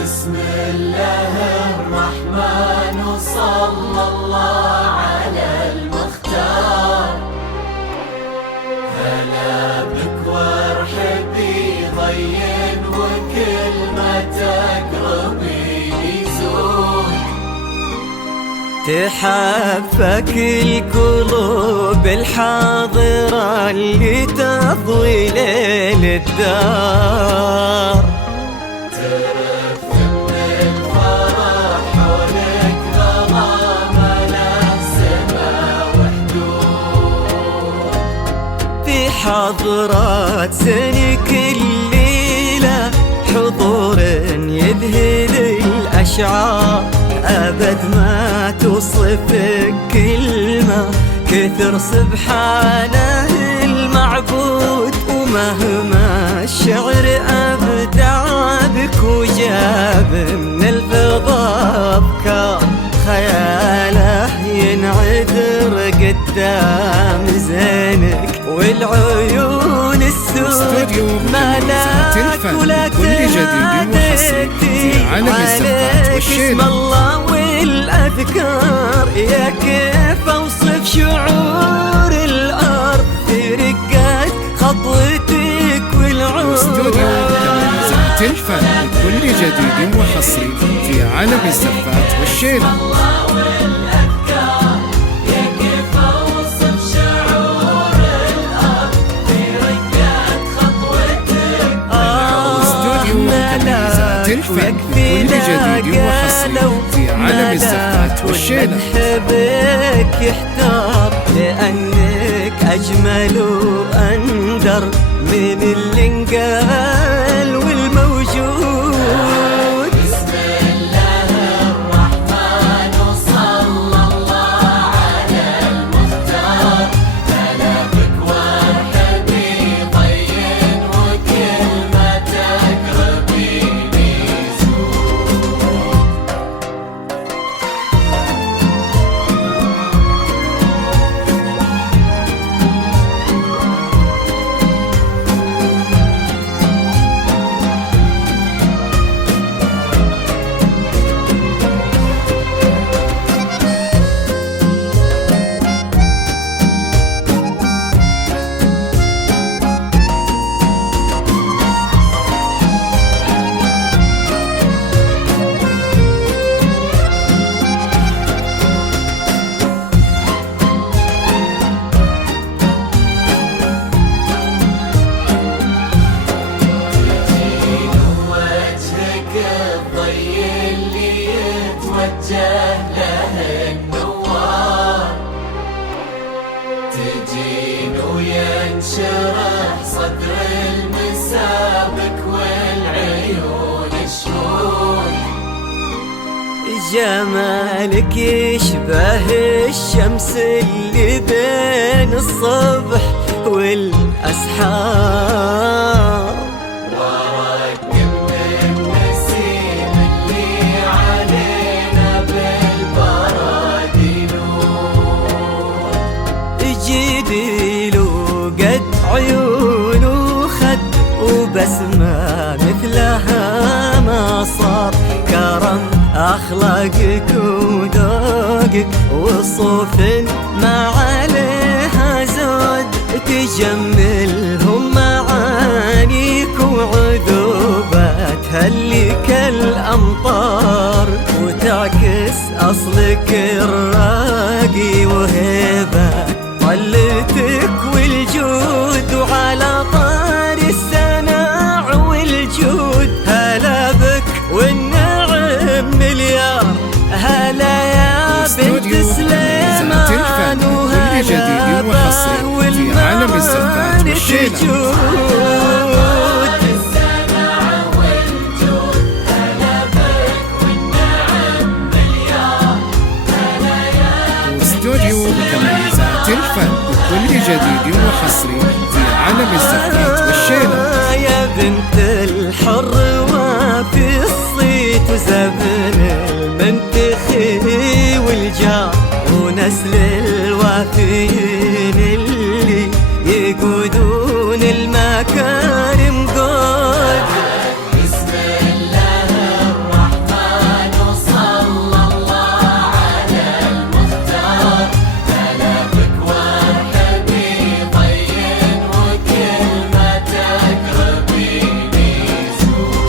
بسم الله الرحمن وصلى الله على المختار. هلا بك وارحبي ضين وكل ما تقربي يزول. تحفك القلوب الحاضرة اللي تضوي ليل الدار. حضرات سنك الليلة حضور يذهل الأشعار. أبد ما توصفك كلمة كثر سبحانه المعبود. ومهما الشعر أبدع بك وجاب من الفضاء أفكار، خياله ينعذر قدام زينك والعيون السود. ملاك ولا تناديتي عليك اسم الله والأذكار. يا كيف أوصف شعور الأرض في رقات خطوتك والعود. استوديو الفن بكل جديد وحصري في عالم الزفات والشيلة. ويكفي جديد وحصري في عالم الزفات والشيلة. حبك يحتار لأنك أجمل وأندر من اللي انقال والموجود. بسم الله الرحمن وصلى الله على المختار. هلا بك وارحبي ضين وكل ما تقربي له النوار. تجين وينشرح صدر المسابك والعيون الشهود. جمالك يشبه الشمس اللي بين الصبح والأسحار. النسيم اللي علينا بالبرد أخلاقك وذوقك وصوف ما عليها زود، تجملهم معانيك وعذوبات هلك الأمطار، وتعكس أصلك الراقي وهيبة طلتك والجود. وعلى طار السناع والجود هلا بك والنعم مليار، هلا يا بنت سليمان وهلا والمعاني الجود. استوديو متميزات الفن بكل جديد وحصري في عالم الزفات والشيلة. يا بنت الحر وفي الصيت وزبن المنتخي والجار، ونسل الوافيين اللي يقودون المكارم قود. بسم الله الرحمن وصلى الله على المختار، هلا بك وارحبي طين وكلمتك ربيني زود.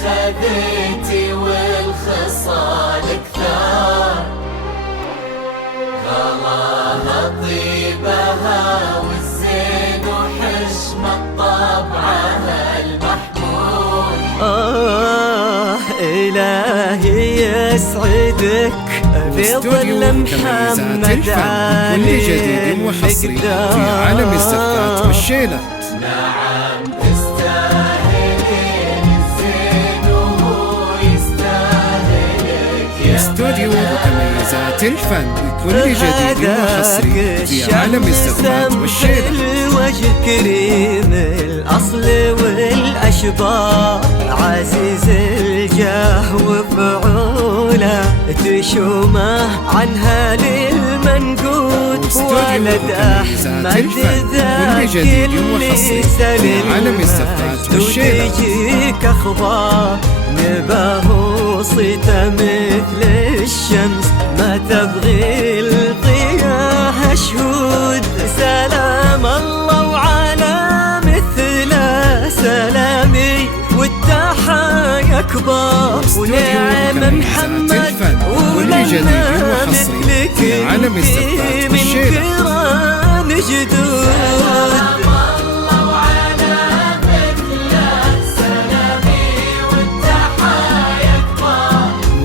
خذيتي والخصال كثار، غلاها طيبها والزين وحشمة طبعها المحمود. إلهي يسعدك في ظل محمد علي جديد وحصري في عالم الزفات والشيلة. نعم تستاهلين الزين وهو يستاهلك. استوديو متميزات الفن بكل جديد وحصري في عالم الزفات والشيلة. الوجه كريم الأصل والأشبار، عزيز الجاه وفعوله تشومه عنها للمنقود. ولد أحمد ذاك اللي سلم وتجيك أخبار، نباه وصيته مثل الشمس ما تبغي الضياء شهود. سلام الله وعلى مثله سلامي والتحايا كبار، ونعم محمد ولنا مثلك في من كرام جدود.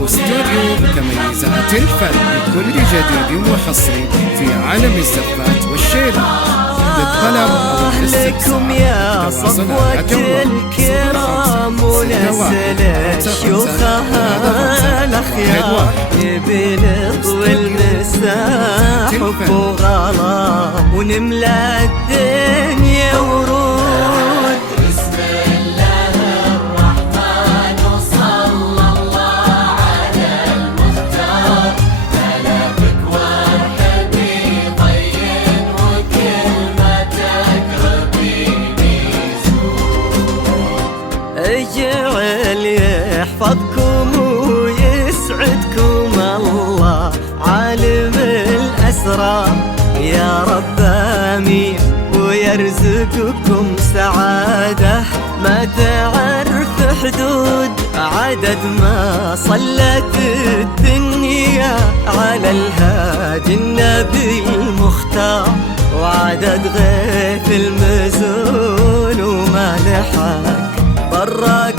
واستوديو متميزات الفن بكل جديد وحصري في عالم الزفات والشيلة. للطلب أو أهلكم يا صفوة الكرام ونسل الشيوخها الأخيار، نبي نطوي المساح حب وغلا ونملى الدنيا ورود. اجعل يحفظكم ويسعدكم الله عالم الأسرار، يا رب آمين ويرزقكم سعادة ما تعرف حدود. عدد ما صلت الدنيا على الهادي النبي المختار، وعدد غيث المزون وما لحق براك